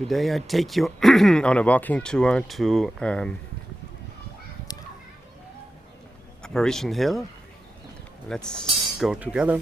Today I take you on a walking tour to Apparition Hill. Let's go together.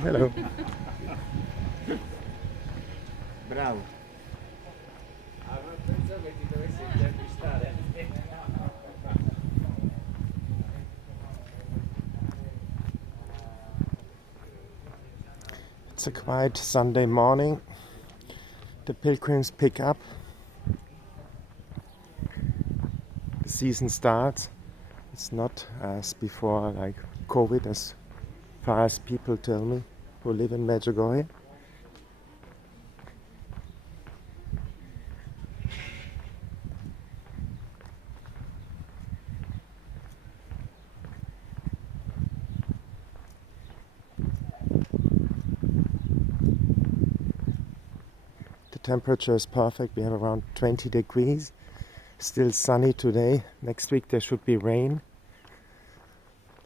Hello. Bravo. Penso che ti dovessi intervistare. It's a quiet Sunday morning. The pilgrims pick up. The season starts. It's not as before, like COVID, as far as people tell me who live in Medjugorje. The temperature is perfect. We have around 20 degrees. Still sunny today. Next week there should be rain.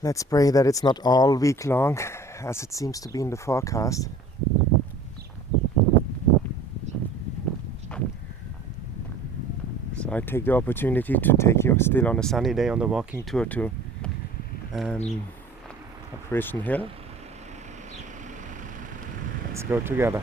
Let's pray that it's not all week long, as it seems to be in the forecast. So I take the opportunity to take you still on a sunny day on the walking tour to Apparition Hill. Let's go together.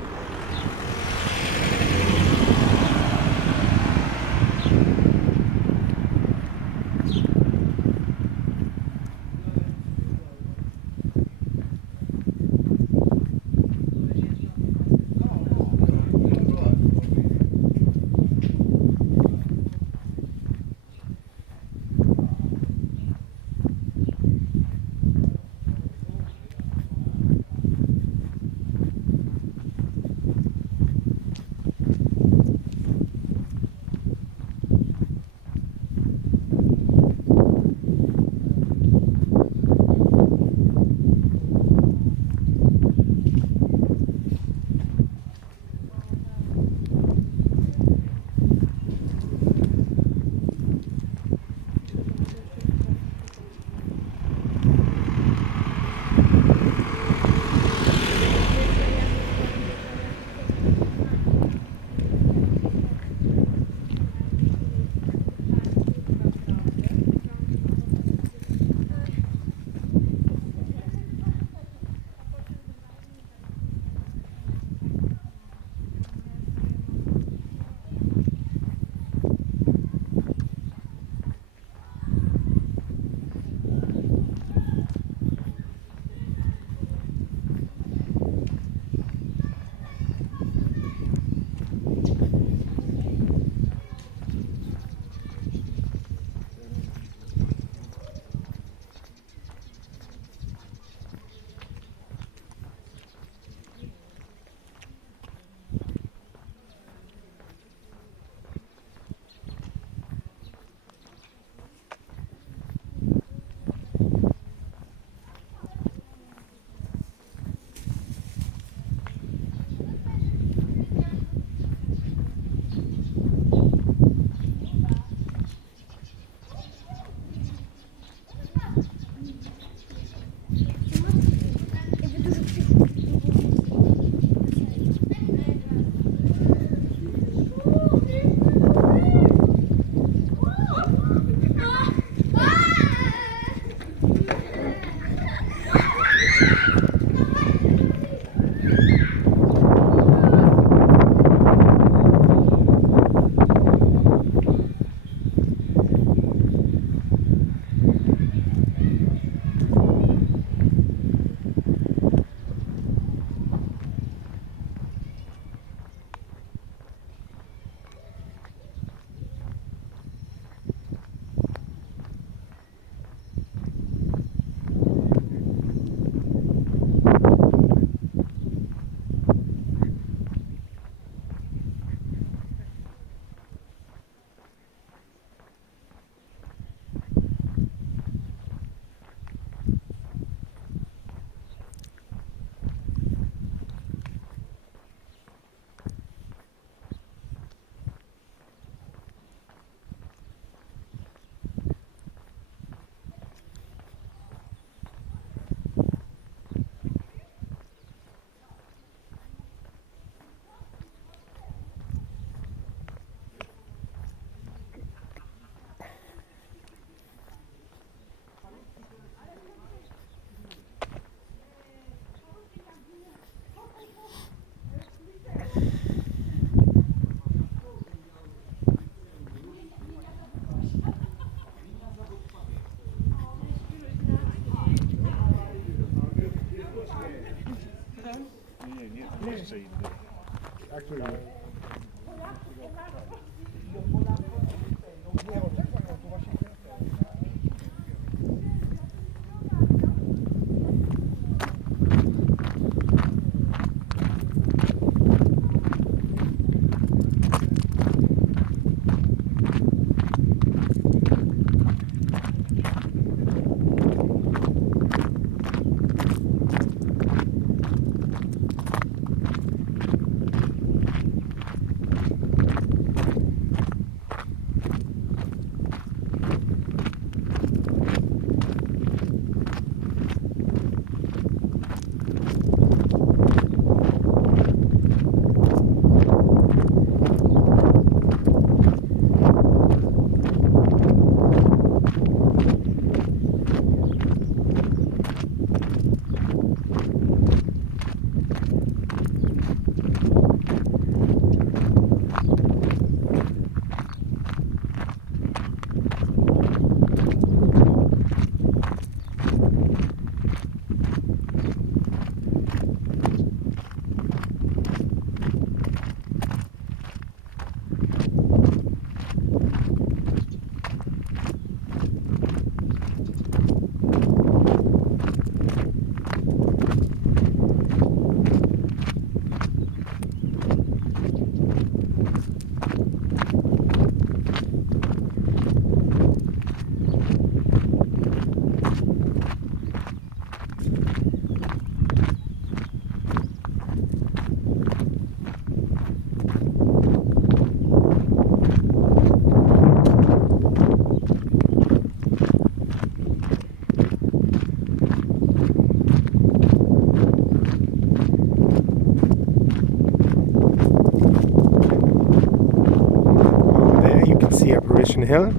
See Apparition Hill.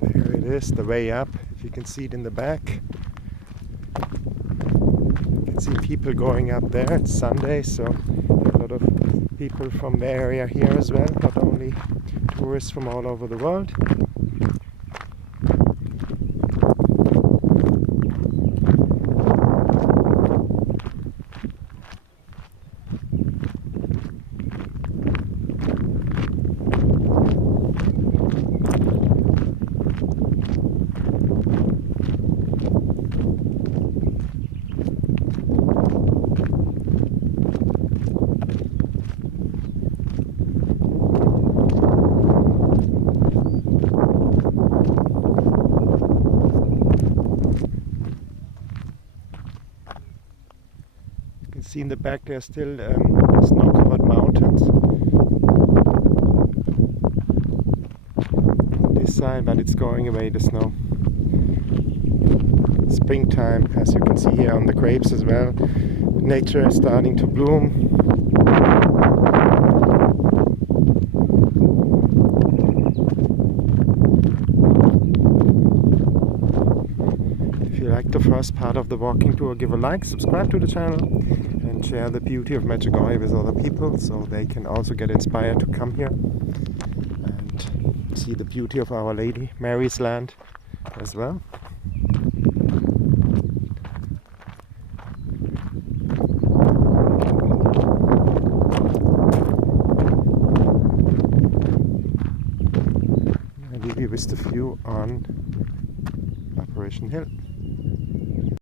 There it is, the way up, if you can see it in the back. You can see people going up there. It's Sunday, so a lot of people from the area here as well, not only tourists from all over the world. See in the back there are still snow-covered mountains on this side, but it's going away, the snow. Springtime, as you can see here on the grapes as well. Nature is starting to bloom. If you like the first part of the walking tour, give a like, subscribe to the channel, and share the beauty of Medjugorje with other people so they can also get inspired to come here and see the beauty of Our Lady Mary's land as well. I leave you with the view on Apparition Hill.